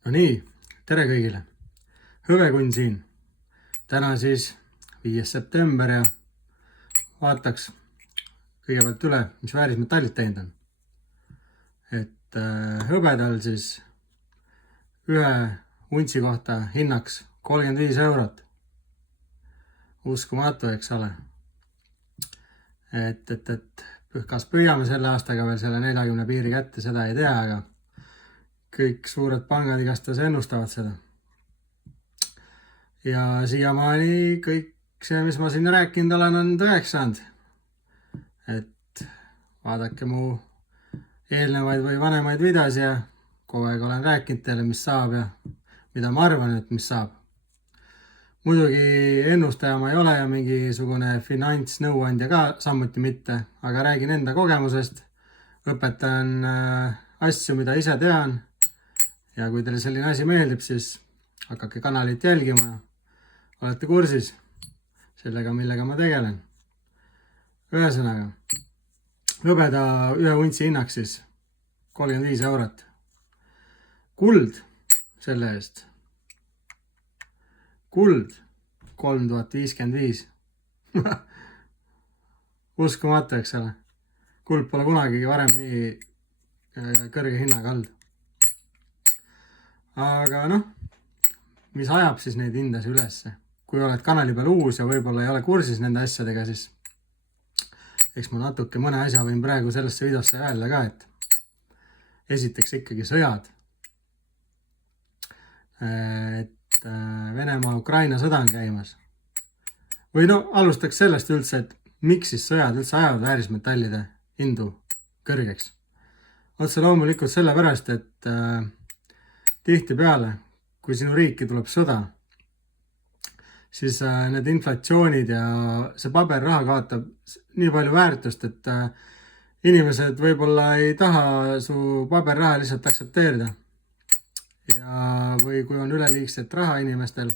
No nii, tere kõigile. Hõbekun siin. Täna siis 5. september ja vaataks kõigepealt üle, mis väärismetallid teinud on. Hõbedal siis ühe untsi kohta hinnaks 35 eurot. Uskumatu, eks ole. Kas püüame selle aastaga veel selle 40 piiri kätte, seda ei tea, aga kõik suured pangad igastahes ennustavad seda. Ja siiamaani kõik see, mis ma siin rääkinud olen, on tõeks saanud. Vaadake mu eelnevaid või vanemaid videosi ja kogu aeg olen rääkinud teile, mis saab ja mida ma arvan, et mis saab. Muidugi ennustaja ma ei ole ja mingisugune finantsnõuandja ka samuti mitte, aga räägin enda kogemusest, õpetan asju, mida ise tean. Ja kui teile selline asi meeldib, siis hakake kanalit jälgima ja olete kursis sellega, millega ma tegelen. Ühesõnaga, hõbeda ühe untsi hinnaks siis 35 eurot. Kuld selle eest. Kuld 3055. Uskumatu, eks ole. Kuld pole kunagi varem nii kõrge hinnaga olnud. Aga noh, mis ajab siis neid hindasi ülesse? Kui oled kanali peal uus ja võib-olla ei ole kursis nende asjadega, siis eks ma natuke mõne asja võin praegu sellesse videosse öelda ka, et esiteks ikkagi sõjad. Venemaa-Ukraina sõda on käimas. Või no, alustaks sellest üldse, et miks siis sõjad üldse ajavad väärismetallide hindu kõrgeks. Otse loomulikult sellepärast, et tihtipeale, kui sinu riiki tuleb sõda, siis need inflatsioonid ja see paberraha kaotab nii palju väärtust, et inimesed võib-olla ei taha su paberraha lihtsalt aksepteerida. Või kui on üleliigset raha inimestel,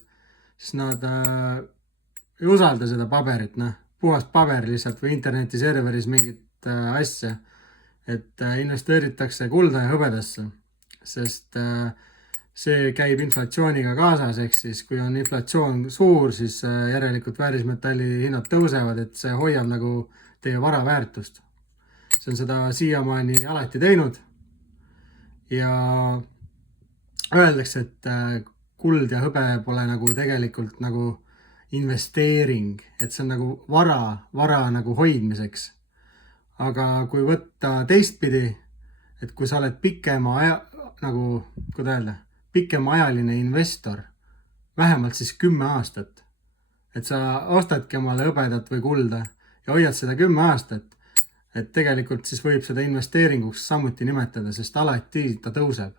siis nad ei usalda seda paberit, puhast paber lihtsalt või internetiserveris mingit asja, et investeeritakse kulda ja hõbedasse, sest see käib inflatsiooniga kaasas, ehk siis kui on inflatsioon suur, siis järelikult väärismetalli hinnad tõusevad, et see hoiab nagu teie vara väärtust. See on seda siiamaani alati teinud ja öeldakse, et kuld ja hõbe pole nagu tegelikult nagu investeering, et see on nagu vara nagu hoidmiseks. Aga kui võtta teistpidi, et kui sa oled pikemaajaline investor, vähemalt siis 10 aastat, et sa ostadki omale hõbedat või kulda ja hoiad seda 10 aastat, et tegelikult siis võib seda investeeringuks samuti nimetada, sest alati ta tõuseb.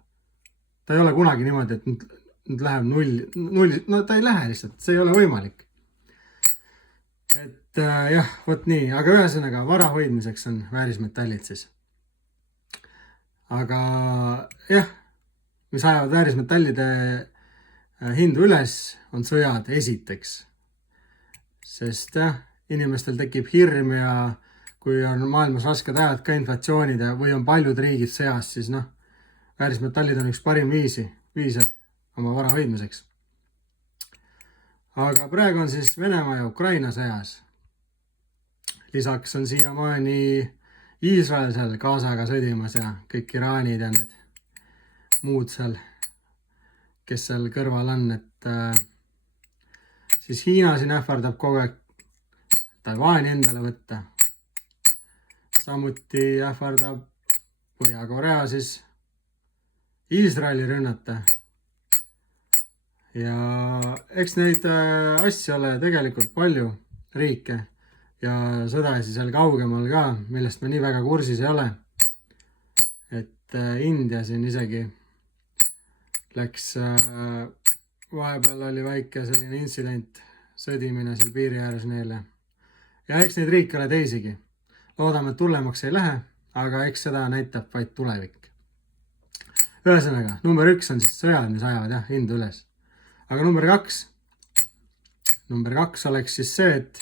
Ta ei ole kunagi niimoodi, et nüüd läheb null, no ta ei lähe lihtsalt, see ei ole võimalik. Jah, võt nii, aga ühesõnaga vara hoidmiseks on väärismetallid siis. Aga jah, mis ajavad väärismetallide hindu üles, on sõjad esiteks. Sest inimestel tekib hirm ja kui on maailmas rasked ajad ka inflatsioonid või on paljud riigid sõjas, siis väärismetallid on üks parim viise oma vara hoidmiseks. Aga praegu on siis Venemaa ja Ukraina sõjas. Lisaks on siiamaani Iisrael seal Gazaga sõdimas ja kõik Iraanid ja need muud seal, kes seal kõrval on, et siis Hiina siin ähvardab kogu aeg Taiwani endale võtta. Samuti ähvardab Põhja-Korea siis Iisraeli rünnata. Ja eks neid asju ole tegelikult palju riike ja sõdasi seal kaugemal ka, millest me nii väga kursis ei ole. Et India siin isegi läks, vahepeal oli väike selline intsident, sõdimine seal piiri ääres neile. Ja eks neid riike ole teisigi. Loodame, et tullemaks ei lähe, aga eks seda näitab vaid tulevik. Ühesõnaga, number 1 on siis sõjad, mis ajavad hindu üles. Aga number 2 oleks siis see, et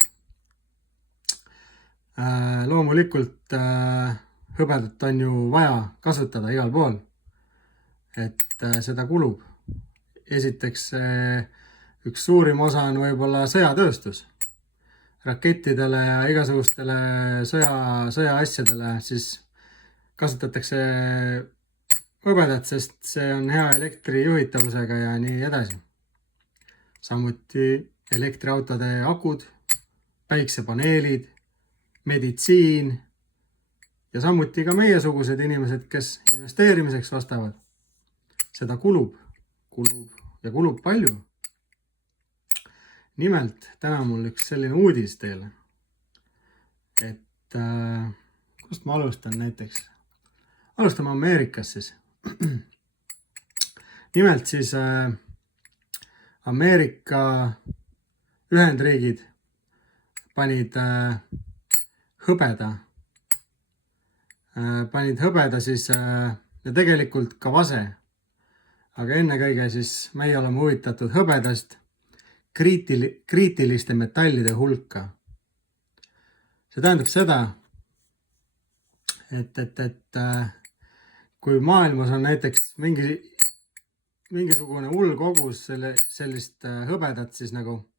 loomulikult hõbedat on ju vaja kasutada igal pool. Et seda kulub esiteks üks suurim osa on võib-olla sõjatööstus. Rakettidele ja igasugustele sõjaasjadele siis kasutatakse hõbedat, sest see on hea elektrijuhitavusega ja nii edasi. Samuti elektriautode akud, päiksepaneelid, meditsiin ja samuti ka meiesugused inimesed, kes investeerimiseks ostavad. Seda kulub ja kulub palju. Nimelt, täna mul üks selline uudis teile, et kust ma alustan näiteks? Alustame Ameerikas siis. Nimelt siis Ameerika Ühendriigid panid hõbeda siis ja tegelikult ka vase. Aga ennekõige siis meie oleme huvitatud hõbedast kriitiliste metallide hulka. See tähendab seda, et kui maailmas on näiteks mingisugune hull kogus sellist hõbedat, siis nagu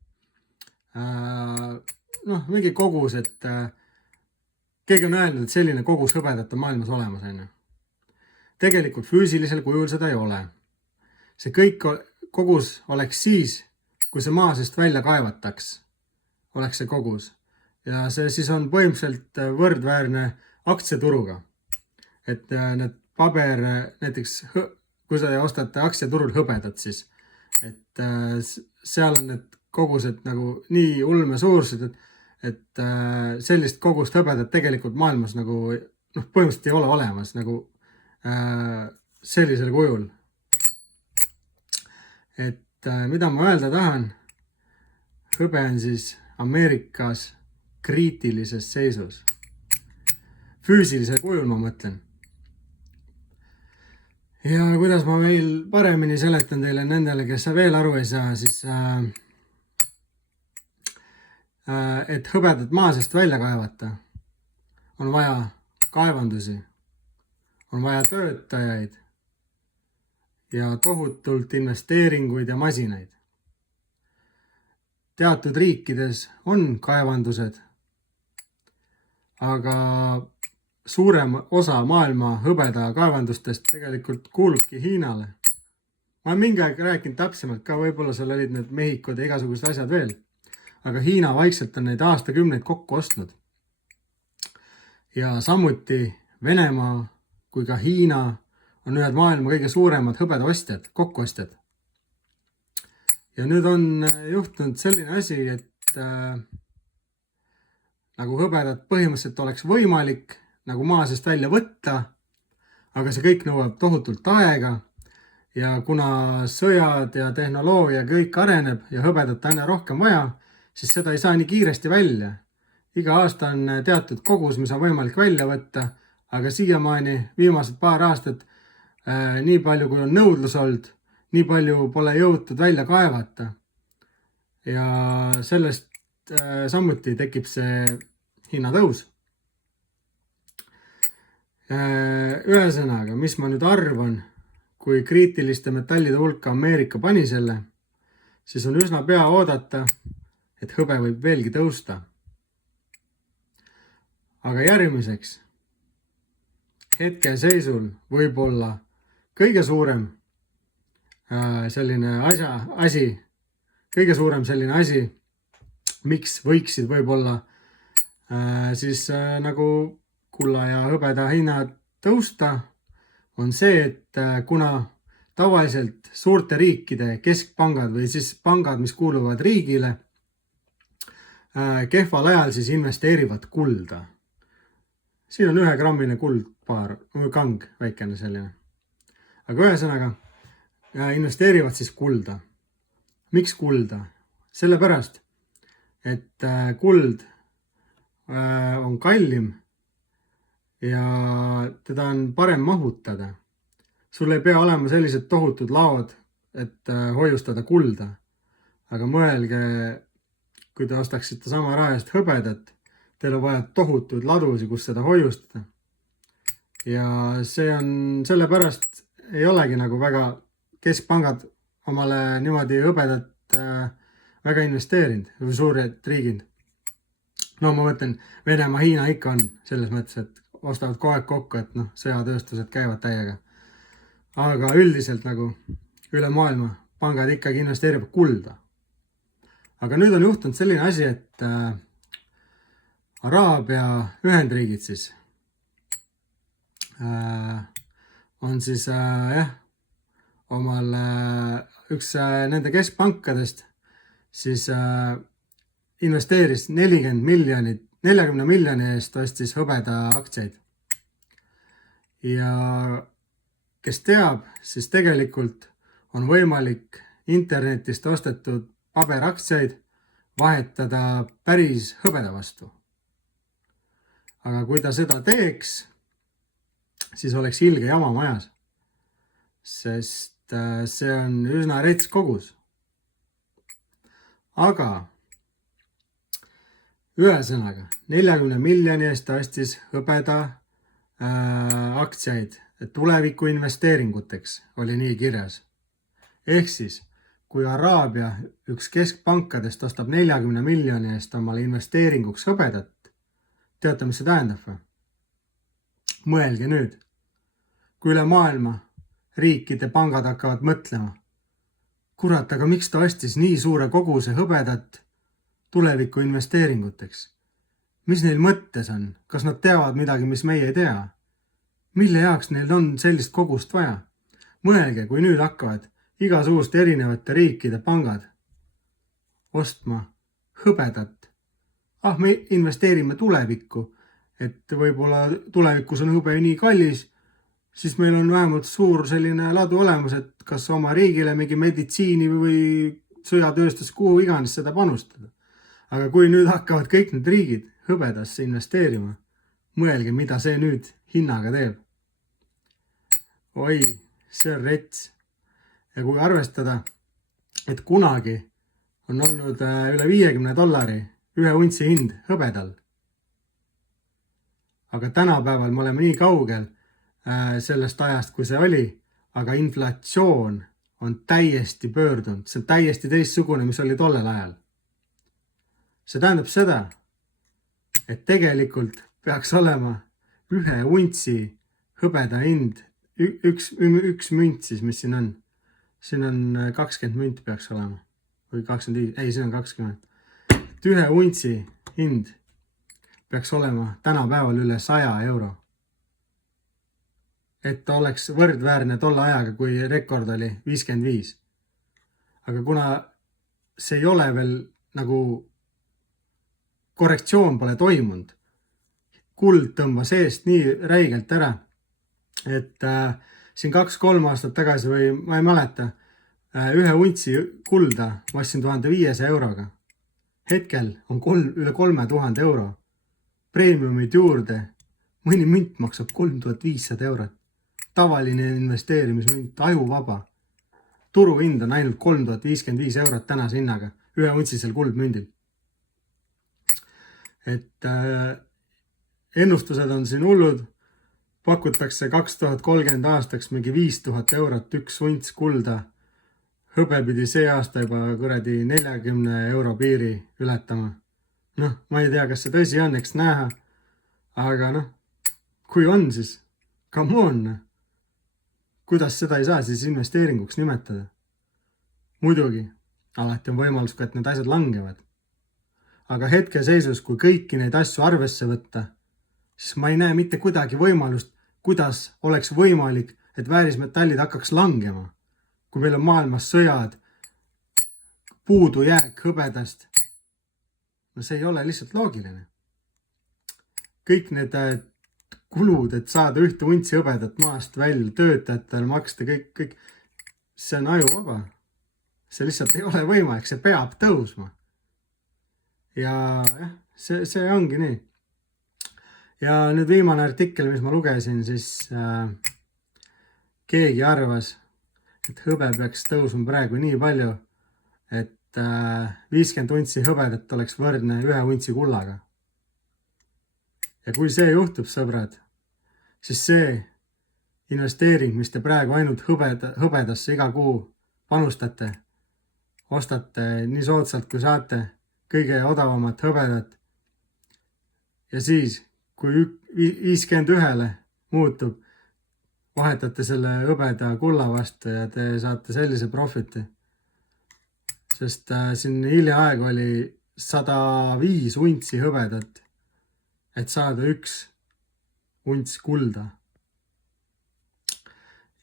mingi kogus, et keegi on öelnud, et selline kogus hõbedat on maailmas olemas, on ju. Tegelikult füüsilisel kujul seda ei ole. See kõik kogus oleks siis, kui see maa sest välja kaevataks, oleks see kogus. Ja see siis on põhimõtteliselt võrdväärne aktsiaturuga. Et need näiteks, kui sa ostate aktsiaturul hõbedat siis, et seal on need kogused nagu nii ulmesuursed, et sellist kogust hõbedat tegelikult maailmas nagu põhimõtteliselt ei ole olemas nagu sellisel kujul. Et mida ma öelda tahan, hõbe on siis Ameerikas kriitilises seisus. Füüsilisel kujul ma mõtlen. Ja kuidas ma veel paremini seletan teile nendele, kes veel aru ei saa, siis et hõbedat maa seest välja kaevata, on vaja kaevandusi, on vaja töötajaid ja tohutult investeeringuid ja masinaid. Teatud riikides on kaevandused, aga suurem osa maailma hõbeda kaevandustest tegelikult kuulubki Hiinale. Ma olen mingi aeg rääkinud täpsemalt ka, võib-olla seal olid need Mehhikod ja igasugused asjad veel, aga Hiina vaikselt on neid aastakümneid kokku ostnud. Ja samuti Venemaa kui ka Hiina on ühed maailma kõige suuremad hõbeda ostjad, kokkuostjad. Ja nüüd on juhtunud selline asi, et nagu hõbedat põhimõtteliselt oleks võimalik nagu maa seest välja võtta, aga see kõik nõuab tohutult aega ja kuna sõjad ja tehnoloogia kõik areneb ja hõbedat aina rohkem vaja, siis seda ei saa nii kiiresti välja. Iga aasta on teatud kogus, mis on võimalik välja võtta, aga siiamaani viimased paar aastat nii palju, kui on nõudlus olnud, nii palju pole jõutud välja kaevata. Ja sellest samuti tekib see hinnatõus. Ühesõnaga, mis ma nüüd arvan, kui kriitiliste metallide hulka Ameerika pani selle, siis on üsna pea oodata, et hõbe võib veelgi tõusta. Aga järgmiseks, hetkeseisul võib olla kõige suurem selline asi, miks võiksid võib-olla siis nagu kulla ja hõbeda hinnad tõusta, on see, et kuna tavaliselt suurte riikide keskpangad või siis pangad, mis kuuluvad riigile, kehval ajal siis investeerivad kulda. Siin on 1-grammine kuldpaar, kang, väikene selline. Aga ühesõnaga, investeerivad siis kulda. Miks kulda? Sellepärast, et kuld on kallim ja teda on parem mahutada. Sul ei pea olema sellised tohutud laod, et hoiustada kulda. Aga mõelge, kui te ostaksite sama raha eest hõbedat, teil on vaja tohutuid ladusi, kus seda hoiustada. Ja see on sellepärast ei olegi nagu väga keskpangad omale niimoodi hõbedat väga investeerinud või suured riigid. No ma mõtlen, Venemaa, Hiina ikka on selles mõttes, et ostavad kogu aeg kokku, et noh, sõjatööstused käivad täiega. Aga üldiselt nagu üle maailma pangad ikkagi investeerivad kulda. Aga nüüd on juhtunud selline asi, et Araabia Ühendriigid siis on siis omal üks nende keskpankadest siis investeeris 40 miljoni eest ostis hõbeda aktsiaid. Ja kes teab, siis tegelikult on võimalik internetist ostetud paberaktsiaid vahetada päris hõbeda vastu. Aga kui ta seda teeks, siis oleks ilge jama majas, sest see on üsna rets kogus. Aga ühesõnaga 40 miljoni eest ostis hõbeda aktsiaid tuleviku investeeringuteks, oli nii kirjas. Ehk siis, kui Araabia üks keskpankadest ostab 40 miljoni eest omale investeeringuks hõbedat, teate, mis see tähendab või? Mõelge nüüd, kui üle maailma riikide pangad hakkavad mõtlema, kurat, aga miks ta ostis nii suure koguse hõbedat tuleviku investeeringuteks? Mis neil mõttes on? Kas nad teavad midagi, mis meie ei tea? Mille jaoks neil on sellist kogust vaja? Mõelge, kui nüüd hakkavad igasuguste erinevate riikide pangad ostma hõbedat. Me investeerime tulevikku, et võib-olla tulevikus on hõbe nii kallis, siis meil on vähemalt suur selline ladu olemas, et kas oma riigile mingi meditsiini või sõjatööstus, kuhu iganes seda panustada. Aga kui nüüd hakkavad kõik need riigid hõbedasse investeerima, mõelge, mida see nüüd hinnaga teeb. Oi, see on rets. Ja kui arvestada, et kunagi on olnud üle $50 ühe untsi hind hõbedal. Aga tänapäeval me oleme nii kaugel sellest ajast, kui see oli, aga inflatsioon on täiesti pöördunud. See on täiesti teistsugune, mis oli tollel ajal. See tähendab seda, et tegelikult peaks olema ühe untsi hõbeda hind, üks münt siis, mis siin on. Siin on 20 münt peaks olema. Või 25, ei, siin on 20. Et ühe untsi hind peaks olema tänapäeval üle 100 euro. Et ta oleks võrdväärne tolle ajaga, kui rekord oli 55. Aga kuna see ei ole veel nagu korrektsioon pole toimunud, kuld tõmbas eest nii räigelt ära, et siin 2-3 aastat tagasi või ma ei mäleta, ühe untsi kulda ma ostsin 1500 euroga. Hetkel on üle 3000 euro. Preemiumid juurde, mõni münt maksab 3500 eurot. Tavaline investeerimismünt, ajuvaba. Turuhind on ainult 3055 eurot tänase hinnaga, ühe untsisel kuldmündil. Et ennustused on siin hullud. Pakutakse 2030 aastaks mingi 5000 eurot üks unts kulda. Hõbe pidi see aasta juba kuradi 40 euro piiri ületama. Noh, ma ei tea, kas see tõsi on, eks näha. Aga noh, kui on siis, come on. Kuidas seda ei saa siis investeeringuks nimetada? Muidugi, alati on võimalus, et need asjad langevad. Aga hetkeseisus, kui kõiki neid asju arvesse võtta, siis ma ei näe mitte kuidagi võimalust, kuidas oleks võimalik, et väärismetallid hakkaks langema, kui meil on maailmas sõjad, puudujääk hõbedast. No see ei ole lihtsalt loogiline. Kõik need kulud, et saada ühte untsi hõbedat maast välja, töötajatel maksta, kõik, see on ajuvaba. See lihtsalt ei ole võimalik, see peab tõusma. Ja see ongi nii. Ja nüüd viimane artikkel, mis ma lugesin, siis keegi arvas, et hõbe peaks tõusma praegu nii palju, et 50 untsi hõbedat oleks võrdne ühe untsi kullaga. Ja kui see juhtub, sõbrad, siis see investeering, mis te praegu ainult hõbedasse iga kuu panustate, ostate nii soodsalt kui saate kõige odavamat hõbedat ja siis, kui 51-le muutub, vahetate selle hõbeda kulla vastu ja te saate sellise profiti. Sest siin hiljaaegu oli 105 untsi hõbedat, et saada 1 unts kulda.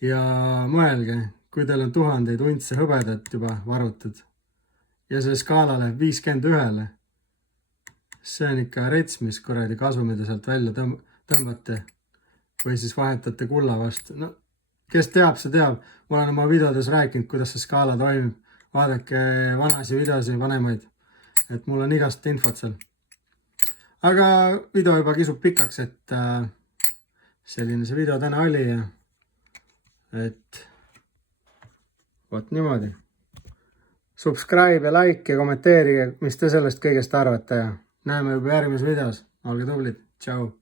Ja mõelge, kui teil on 1000 untse hõbedat juba varutud ja see skaala läheb 51-le, see on ikka rets, mis kuradi kasu, mida sealt välja tõmbate või siis vahetate kulla vastu. No, kes teab, see teab. Ma olen oma videodes rääkinud, kuidas see skaala toimib. Vaadake vanasi videosi, vanemaid, et mul on igast infot seal. Aga video juba kisub pikaks, et selline see video täna oli ja et vot niimoodi. Subscribe ja like ja kommenteerige, mis te sellest kõigest arvate ja näeme juba järgmises videos. Olge tublid. Tšau.